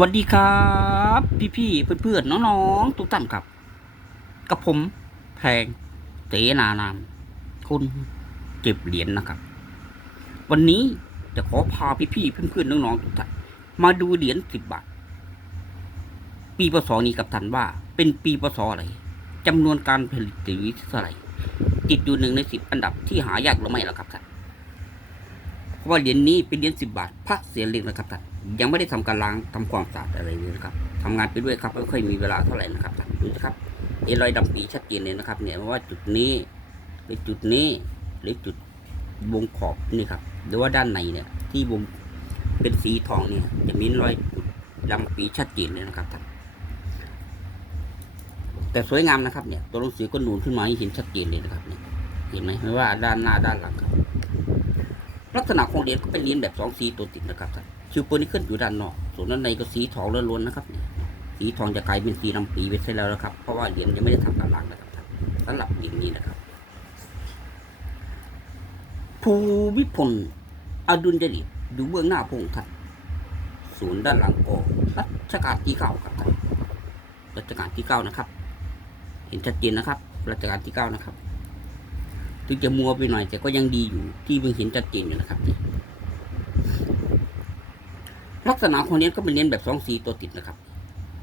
วัสดีครับ พี่ๆเพื่อนๆน้องๆทุกท่านครับ กับผมแพงเตนานามคุณเก็บเหรียญนนะครับ วันนี้จะขอพาพี่ๆเพื่อนๆน้องๆทุกท่านมาดูเหรียญสิบบาท ปีพศนี้กับท่านว่า เป็นปีพศอะไรจำนวนการผลิตหรือสทาไติดอยู่หนึ่งในสิบอันดับที่หายากหรือไม่ล่ะครับท่านว่าเหรียญนี้เป็นเหรียญสิบบาทพระเสียเล็กนะครับท่านยังไม่ได้ทำการล้างทำความสะอาดอะไรเลยนะครับทำงานไปด้วยครับไม่ค่อยมีเวลาเท่าไหร่นะครับท่านดูนะครับเอรอยดำปีชัดเจนเลยนะครับ เนี่ยว่าจุดนี้หรือจุดนี้หรือจุดวงขอบนี่ครับ หรือว่าด้านในเนี่ย ที่วงเป็นสีทองเนี่ยจะมีรอยจุดดำปีชัดเจนเลยนะครับท่านแต่สวยงามนะครับเนี่ยตัวหูกเสือก็หนุนขึ้นมาให้เห็นชัดเจนเลยนะครับเนี่ย เห็นไหมไม่ว่าด้านหน้าด้านหลังครับลักษณะของเหรียญก็เป็นเหรียญแบบสองสีตัวติดนะครับท่านชิวปืนนี่ขึ้นอยู่ด้านนอกส่วนด้านในก็สีทองล้วนๆนะครับสีทองจะกลายเป็นสีน้ำปีไปใช่แล้วนะครับ เพราะว่าเหรียญยังไม่ได้ทำการล้างนะครับท่านสำหรับเหรียญนี้นะครับ ภูวิพลอดุลยเดชอยู่เบื้องหน้าพง์ท่านศูนย์ด้านหลังก่อรัชกาลที่เก้าครับท่านรัชกาลที่เก้านะครับ เห็นชัดเจนนะครับรัชกาลที่เก้านะครับถึงจะมัวไปหน่อยแต่ก็ยังดีอยู่ที่เพิ่งเห็นชัดเจนอยู่นะครับี่ลักษณะของเนี้ก็เป็นเนี้ยแบบสองสีตัวติดนะครับ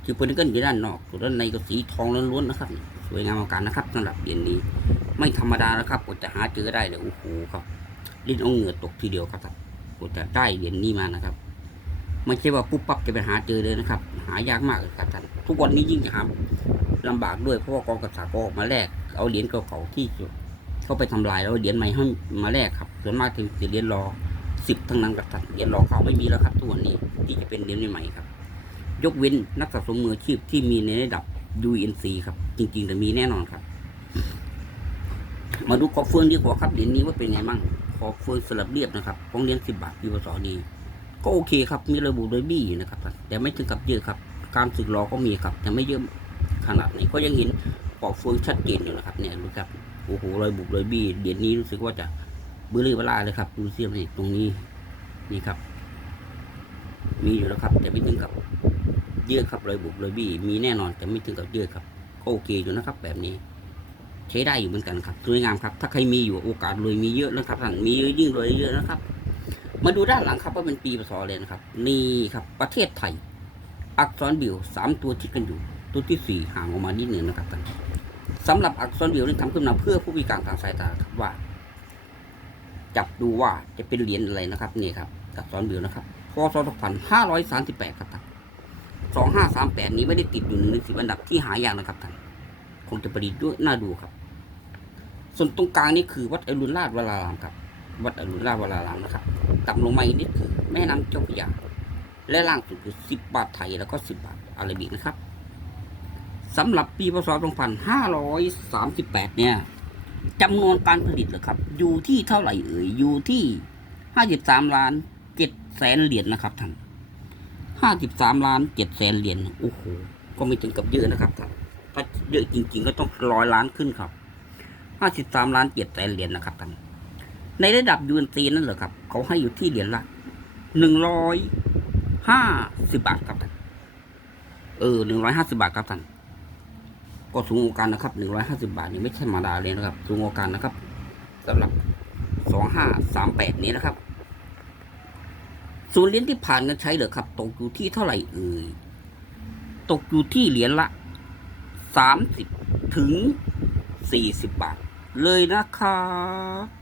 คือเพื่อนก็อยู่ด้านนอกด้านในก็สีทองล้วนๆนะครับ สวยงามมาการนะครับสำหรับเหรียญนี้ ไม่ธรรมดาแล้วครับกดจะหาเจอได้เลยโอ้โหครับลิ้นเอาเหงื่อตกทีเดียวครับกดจะได้เหรียญนี้มานะครับไม่ใช่ว่าปุ๊บปั๊บจะไปหาเจอเลยนะครับ หายากมากครับท่านทุกวันนี้ยิ่งหาลำบากด้วยเพราะว่ากองกระสาก็ออกมาแลกเอาเหรียญเก่าๆที่ก็ไปทำลาย แล้วเหรียญใหม่ให้มาแลกครับ ส่วนมากจะเป็นเหรียญรอสิบทั้งนั้นกับตัดเหรียญรอเขาไม่มีแล้วครับทุกวันนี้ที่จะเป็นเหรียญใหม่ครับ ยกเว้นนักสะสมมืออาชีพที่มีในระดับ UNC ครับ จริงๆแต่มีแน่นอนครับ มาดูคอเฟืองดีกว่าครับเหรียญนี้ว่าเป็นไงบ้างคอเฟืองสลับเรียบนะครับของเหรียญสิบบาทยูสอดีก็โอเคครับ มีระบุโดยบี้นะครับ แต่ไม่ถึงกับเยอะครับการสึกรอก็มีครับ แต่ไม่เยอะขนาดไหนก็ยังเห็นปอกเฟืองชัดเจนอยู่นะครับเนี่ยรู้ครับโอ้โหรอยบุกรอยบี้เดียวนี้รู้สึกว่าจะบื่อลือเวลาเลยครับดูเสียมนี่ตรงนี้ นี่ครับ มีอยู่แล้วครับ แต่ไม่ถึงกับ เยอะครับรอยบุกรอยบี้มีแน่นอนแต่ไม่ถึงกับเยอะครับก็โอเคอยู่นะครับ แบบนี้ ใช้ได้อยู่เหมือนกันครับสวยงามครับ ถ้าใครมีอยู่โอกาสรวยมีเยอะนะครับท่านมีเยอะยิ่งรวยเยอะนะครับ มาดูด้านหลังครับว่าเป็นปีพศเลยนะครับ นี่ครับ ประเทศไทย อักษรบิวสามตัวที่กันอยู่ ตัวที่สี่ห่างออกมานิดหนึ่งนะครับท่านสำหรับอักษรวิวนี่ทำขึ้นมาเพื่อผู้พิการทางสายตาครับว่า จับดูว่าจะเป็นเหรียญอะไรนะครับนี่ครับอักษรวิวนะครับพศ2538 ครับท่าน2538 นี้ไม่ได้ติดอยู่หนึ่งในสิบอันดับที่หายากนะครับท่านคงจะประดิษฐ์ด้วยน่าดูครับ ส่วนตรงกลางนี่คือวัดอรุณราชวรารามครับ วัดอรุณราชวรารามนะครับต่ำลงมาอีกนิดคือ แม่น้ำเจ้าพระยาและล่างสุดคือ10 บาทไทยแล้วก็ 10 บาทอาราบิกนะครับสำหรับปีพศ2538เนี่ยจำนวนการผลิตเหรอครับ อยู่ที่เท่าไหร่เอ่ย อยู่ที่53ล้าน7แสนเหรียญนนะครับท่าน53ล้าน7แสนเหรียญ โอ้โห ก็ไม่ถึงกับเยอะนะครับท่านถ้าเยอะจริง ๆ ก็ต้องร้อยล้านขึ้นครับ53ล้าน7แสนเหรียญนนะครับท่าน ในระดับยูเอ็นซีนั่นเหรอครับ เขาให้อยู่ที่เหรียญละหนึ่งร้อยห้าสิบบาทครับท่าน เออหนึ่งร้อยห้าสิบบาทครับท่านก็สูงโอกาสนะครับ หนึ่งร้อยห้าสิบาทนี่ไม่ใช่มาดาเลยนะครับ สูงโอกาสนะครับสำหรับสองห้าสามแปดนี้นะครับส่วนเหรียญที่ผ่านกันใช้เหรอครับตกอยู่ที่เท่าไหร่เอ่ยตกอยู่ที่เหรียญละสามสิบถึงสี่สิบบาทเลยนะครับ